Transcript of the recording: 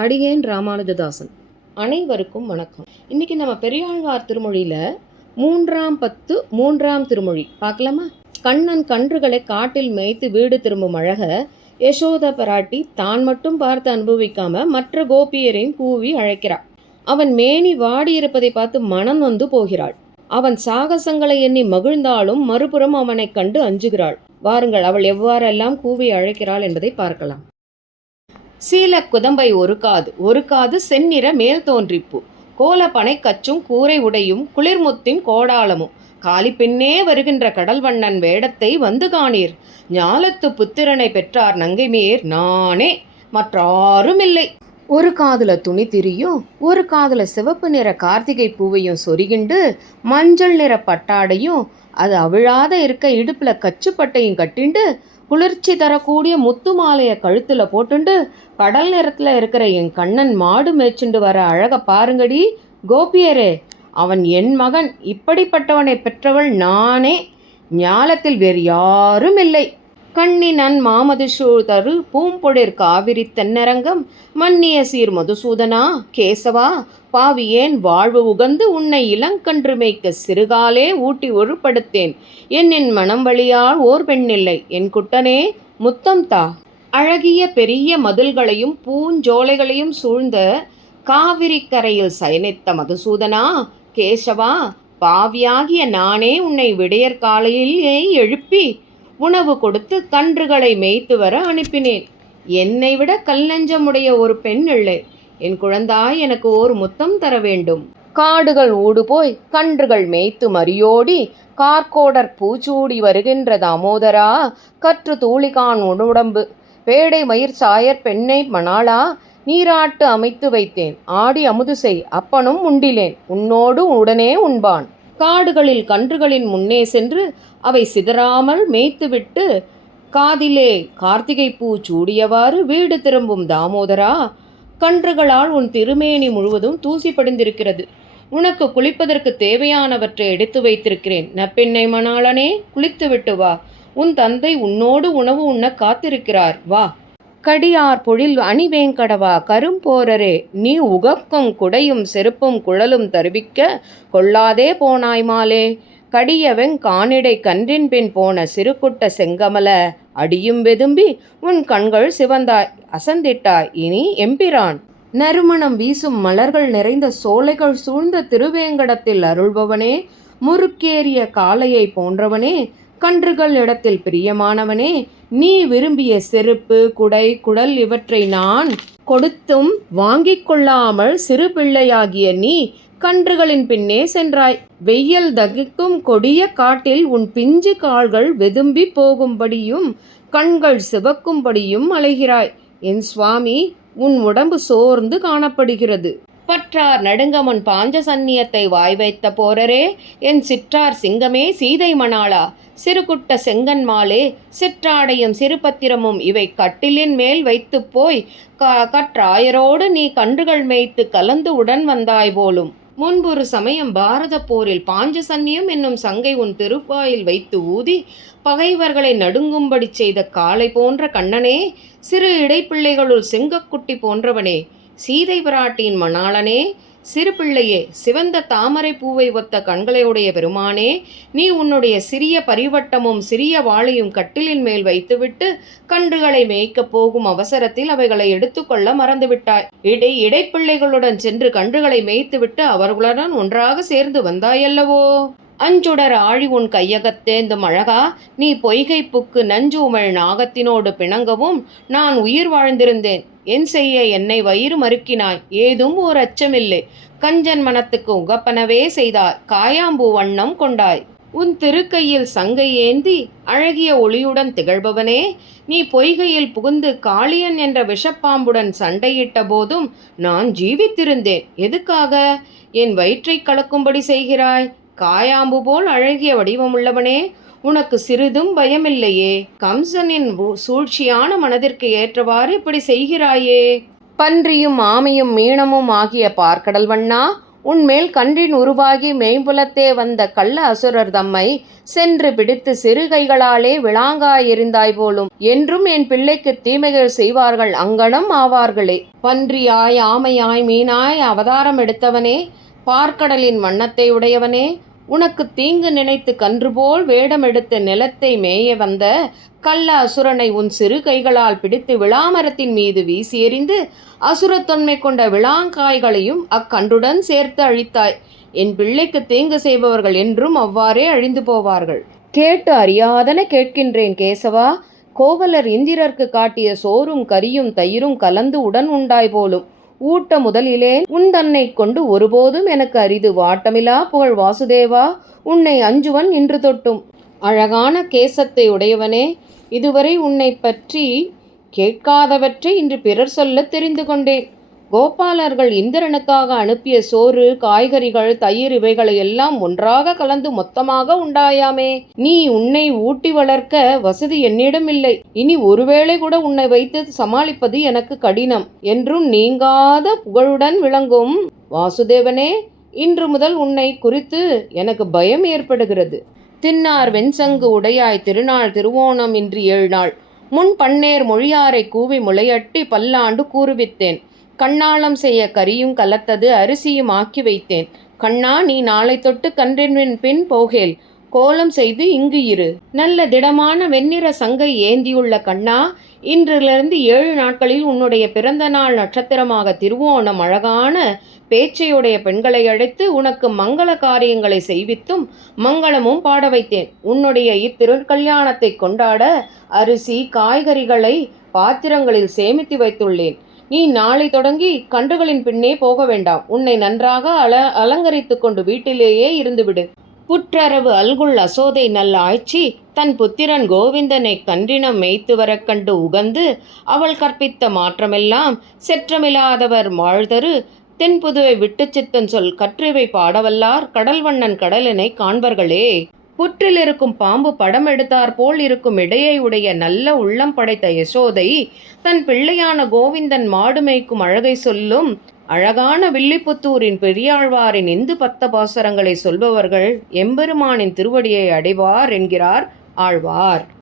அடியேன் ராமானுஜதாசன். அனைவருக்கும் வணக்கம். இன்னைக்கு நம்ம பெரியாழ்வார் திருமொழியில 3ஆம் பத்து 3ஆம் திருமொழி பார்க்கலாமா? கண்ணன் கன்றுகளை காட்டில் மேய்த்து வீடு திரும்பும் அழக யசோத பிராட்டி தான் மட்டும் பார்த்து அனுபவிக்காம மற்ற கோபியரையும் கூவி அழைக்கிறாள். அவன் மேனி வாடியிருப்பதை பார்த்து மனம் வந்து போகிறாள். அவன் சாகசங்களை எண்ணி மகிழ்ந்தாலும் மறுபுறம் அவனை கண்டு அஞ்சுகிறாள். வாருங்கள், அவள் எவ்வாறெல்லாம் கூவி அழைக்கிறாள் என்பதை பார்க்கலாம். சீல குதம்பை ஒரு காது செந்நிற மேல் தோன்றிப்பு, கோல பனை கச்சும் கூரை உடையும் குளிர்முத்தின் கோடாலமும் காலி பின்னே வருகின்ற கடல்வண்ணன் வேடத்தை வந்து காணீர். ஞாலத்து புத்திரனை பெற்றார் நங்கைமேர் நானே, மற்றாரும் இல்லை. ஒரு காதுல துணி திரியும், ஒரு காதுல சிவப்பு நிற கார்த்திகை பூவையும் சொருகிண்டு மஞ்சள் நிற பட்டாடையும் அது அவிழாத இருக்க இடுப்புல கச்சுப்பட்டையும் கட்டிண்டு குளிர்ச்சி தரக்கூடிய முத்து மாலையை கழுத்துல போட்டுண்டு கடல் நிறத்துல இருக்கிற என் கண்ணன் மாடு மேய்ச்சுண்டு வர அழக பாருங்கடி கோபியரே. அவன் என் மகன், இப்படிப்பட்டவனை பெற்றவள் நானே, ஞாலத்தில் வேறு யாரும் இல்லை. கண்ணினன் மாமதுசூழ் தரு பூம்பொழிற் காவிரி தென்னரங்கம் மன்னிய சீர் மதுசூதனா கேசவா, பாவியேன் வாழ்வு உகந்து உன்னை இளங்கன்று மேய்க்க சிறுகாலே ஊட்டி ஒருப்படுத்தேன். என்னின் மனம் வழியால் ஓர் பெண்ணில்லை, என் குட்டனே முத்தம் தா. அழகிய பெரிய மதில்களையும் பூஞ்சோலைகளையும் சூழ்ந்த காவிரி கரையில் சயனித்த மதுசூதனா கேசவா, பாவியாகிய நானே உன்னை விடையற் காலையிலே எழுப்பி உணவு கொடுத்து கன்றுகளை மேய்த்து வர அனுப்பினேன். என்னை விட கல்லஞ்சமுடைய ஒரு பெண் இல்லை. என் குழந்தாய், எனக்கு ஓர் முத்தம் தர வேண்டும். காடுகள் ஊடு போய் கன்றுகள் மேய்த்து மரியோடி கார்கோடர் பூச்சூடி வருகின்ற தாமோதரா, கற்று தூளிகான் உடம்பு பேடை மயிர் சாயர் பெண்ணை மணாளா, நீராட்டு அமைத்து வைத்தேன். ஆடி அமுது செய், அப்பனும் உண்டிலேன், உன்னோடு உடனே உண்பான். காடுகளில் கன்றுகளின் முன்னே சென்று அவை சிதறாமல் மேய்த்துவிட்டு காதிலே கார்த்திகை பூ சூடியவாறு வீடு திரும்பும் தாமோதரா, கன்றுகளால் உன் திருமேனி முழுவதும் தூசி படிந்திருக்கிறது. உனக்கு குளிப்பதற்கு தேவையானவற்றை எடுத்து வைத்திருக்கிறேன். நப்பெண்ணை மணாளனே, குளித்து விட்டு வா. உன் தந்தை உன்னோடு உணவு உண்ண காத்திருக்கிறார், வா. கடியார் பொழில் அணிவேங்கடவா கரும்போரரே, நீ உகக்கும் குடையும் செருப்பும் குழலும் தருவிக்க கொள்ளாதே போனாய் மாலே. கடியவெங் கானிடை கன்றின் பின் போன சிறுகுட்ட செங்கமல அடியும் வெதும்பி உன் கண்கள் சிவந்தாய் அசந்திட்டாய் இனி எம்பிரான். நறுமணம் வீசும் மலர்கள் நிறைந்த சோலைகள் சூழ்ந்த திருவேங்கடத்தில் அருள்பவனே, முறுக்கேறிய காளையை போன்றவனே, கன்றுகள் இடத்தில் பிரியமானவனே, நீ விரும்பிய செருப்பு குடை குடல் இவற்றை நான் கொடுத்தும் வாங்கிக் கொள்ளாமல் சிறு பிள்ளையாகிய நீ கன்றுகளின் பின்னே சென்றாய். வெயில் தகிக்கும் கொடிய காட்டில் உன் பிஞ்சு கால்கள் வெதும்பி போகும்படியும் கண்கள் சிவக்கும்படியும் அலைகிறாய். என் சுவாமி, உன் உடம்பு சோர்ந்து காணப்படுகிறது. பற்றார் நடுங்கமுன் பாஞ்ச சந்நியத்தை வாய் வைத்த போரரே, என் சிற்றார் சிங்கமே சீதை மணாளா, சிறுகுட்ட செங்கன்மாலே, சிற்றாடையும் சிறுபத்திரமும் இவை கட்டிலின் மேல் வைத்து போய் கற்றாயரோடு நீ கன்றுகள் மேய்த்து கலந்து உடன் வந்தாய் போலும். முன்பொரு சமயம் பாரத போரில் பாஞ்சசன்னியம் என்னும் சங்கை உன் திருவாயில் வைத்து ஊதி பகைவர்களை நடுங்கும்படி செய்த காளை போன்ற கண்ணனே, சிறு இடைப்பிள்ளைகளுள் செங்கக்குட்டி போன்றவனே, சீதை பிராட்டியின் மணாளனே, சிறு பிள்ளையே, சிவந்த தாமரை பூவை ஒத்த கண்களையுடைய பெருமானே, நீ உன்னுடைய சிறிய பரிவட்டமும் சிறிய வாளையும் கட்டிலின் மேல் வைத்துவிட்டு கன்றுகளை மேய்க்கப் போகும் அவசரத்தில் அவைகளை எடுத்துக்கொள்ள மறந்துவிட்டாய். இடைப்பிள்ளைகளுடன் சென்று கன்றுகளை மேய்த்துவிட்டு அவர்களுடன் ஒன்றாக சேர்ந்து வந்தாயல்லவோ. அஞ்சுடர் ஆழி உன் கையகத்தேந்தும் அழகா, நீ பொய்கை புக்கு நஞ்சு உமிழ் நாகத்தினோடு பிணங்கவும் நான் உயிர் வாழ்ந்திருந்தேன். என் செய்ய என்னை வயிறு மறுக்கினாய், ஏதும் ஓர் அச்சமில்லை. கஞ்சன் மனத்துக்கு உகப்பனவே செய்தாய், காயாம்பூ வண்ணம் கொண்டாய். உன் திருக்கையில் சங்கை ஏந்தி அழகிய ஒளியுடன் திகழ்பவனே, நீ பொய்கையில் புகுந்து காளியன் என்ற விஷப்பாம்புடன் சண்டையிட்ட போதும் நான் ஜீவித்திருந்தேன். எதுக்காக? என் வயிற்றை கலக்கும்படி செய்கிறாய். காயாம்பு போல் அழகிய வடிவமுள்ளவனே, உனக்கு சிறிதும் பயமில்லையே. கம்சனின் சூழ்ச்சியான மனதிற்கு ஏற்றவாறு இப்படி செய்கிறாயே. பன்றியும் ஆமையும் மீனமும் ஆகிய பார்க்கடல் வண்ணா, உன்மேல் கன்றின் உருவாகி மெய்புலத்தே வந்த கள்ள அசுரர் தம்மை சென்று பிடித்து சிறு கைகளாலே விளாங்காய் எறிந்தாய் போலும். என்றும் என் பிள்ளைக்கு தீமைகள் செய்வார்கள் அங்கனம் ஆவார்களே. பன்றியாய் ஆமையாய் மீனாய் அவதாரம் எடுத்தவனே, பார்க்கடலின் வண்ணத்தை உடையவனே, உனக்கு தீங்கு நினைத்து கன்று போல் வேடம் எடுத்து நிலத்தை மேய வந்த கள்ள அசுரனை உன் சிறு கைகளால் பிடித்து விளாமரத்தின் மீது வீசி எறிந்து அசுரத்தன்மை கொண்ட விளாங்காய்களையும் அக்கன்றுடன் சேர்த்து அழித்தாய். என் பிள்ளைக்கு தீங்கு செய்பவர்கள் என்றும் அவ்வாறே அழிந்து போவார்கள். கேட்டு அறியாதன கேட்கின்றேன் கேசவா. கோவலர் இந்திரர்க்கு காட்டிய சோறும் கரியும் தயிரும் கலந்து உடன் உண்டாய் போலும். ஊட்ட முதலிலே உன் தன்னை கொண்டு ஒருபோதும் எனக்கு அரிது. வாட்டமிலா புகழ் வாசுதேவா, உன்னை அஞ்சுவன் இன்று தொட்டும். அழகான கேசத்தை உடையவனே, இதுவரை உன்னை பற்றி கேட்காதவற்றை இன்று பிறர் சொல்ல தெரிந்து கொண்டேன். கோபாலர்கள் இந்திரனுக்காக அனுப்பிய சோறு, காய்கறிகள், தயிர் இவைகளை எல்லாம் ஒன்றாக கலந்து மொத்தமாக உண்டாயாமே. நீ உன்னை ஊட்டி வளர்க்க வசதி என்னிடம் இல்லை. இனி ஒருவேளை கூட உன்னை வைத்து சமாளிப்பது எனக்கு கடினம். என்றும் நீங்காத புகழுடன் விளங்கும் வாசுதேவனே, இன்று முதல் உன்னை குறித்து எனக்கு பயம் ஏற்படுகிறது. தின்னார் வெண்சங்கு உடையாய் திருநாள் திருவோணம் இன்று 7 நாள் முன் பன்னேர் மொழியாரை கூவி முளையட்டி பல்லாண்டு கூறுவித்தேன். கண்ணாளம் செய்ய கரியும் கலத்தது அரிசியும் ஆக்கி வைத்தேன். கண்ணா, நீ நாளை தொட்டு கன்றின் பின் போகேல். கோலம் செய்து இங்கு இரு. நல்ல திடமான வெண்ணிற சங்கை ஏந்தியுள்ள கண்ணா, இன்றிலிருந்து 7 நாட்களில் உன்னுடைய பிறந்த நாள் நட்சத்திரமாக திருவோணம் அழகான பேச்சையுடைய பெண்களை அழைத்து உனக்கு மங்கள காரியங்களை செய்வித்தும் மங்களமும் பாட வைத்தேன். உன்னுடைய இத்திருக்கல்யாணத்தை கொண்டாட அரிசி காய்கறிகளை பாத்திரங்களில் சேமித்து வைத்துள்ளேன். நீ நாளை தொடங்கி கன்றுகளின் பின்னே போக வேண்டாம். உன்னை நன்றாக அலங்கரித்து கொண்டு வீட்டிலேயே இருந்துவிடு. புற்றரவு அல்குள் அசோதை நல்ல ஆய்ச்சி தன் புத்திரன் கோவிந்தனை கன்றினம் மேய்த்து வரக் கண்டு உகந்து அவள் கற்பித்த மாற்றமெல்லாம் செற்றமில்லாதவர் வாழ்தரு தென்புதுவை விட்டு சித்தன் சொல் கற்றிவை பாடவல்லார் கடல்வண்ணன் கடலினை காண்பர்களே. புற்றில் இருக்கும் பாம்பு படம் எடுத்தார் போல் இருக்கும் இடையை உடைய நல்ல உள்ளம் படைத்த யசோதை தன் பிள்ளையான கோவிந்தன் மாடு மேய்க்கும் அழகை சொல்லும் அழகான வில்லிபுத்தூரின் பெரியாழ்வாரின் இந்து 10 பாசுரங்களை சொல்பவர்கள் எம்பெருமானின் திருவடியை அடைவார் என்கிறார் ஆழ்வார்.